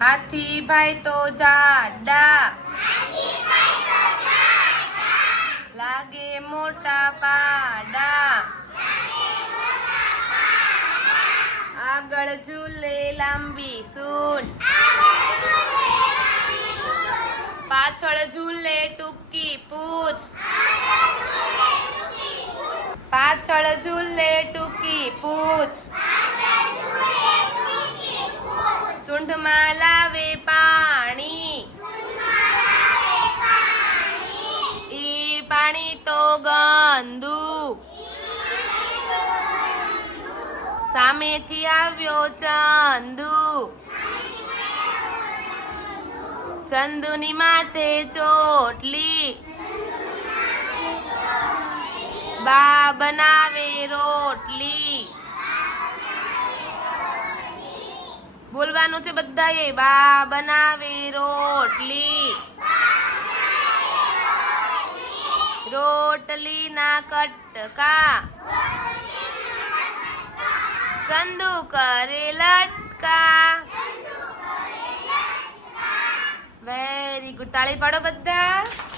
હાથી ભાઈ તો જાડા, લાગે મોટા પાડા, આગળ ઝૂલે લાંબી સૂંઢ, પાછળ ઝૂલે ટૂંકી પૂંછ, પાછળ ઝૂલે ટૂંકી પૂંછ, સૂંઢમાં લાવે પાણી, ઈ પાણી તો ગંદુ, સામેથી આવ્યો ચંદુ, ચંદુની માથે ચોટલી, બા બનાવે રોટલી. બોલવાનું છે બધાએ, બા બનાવે રોટલી, રોટલી ના કટકા, ચંદુ કરે લટકા. વેરી ગુડ, તાળી પાડો બધા.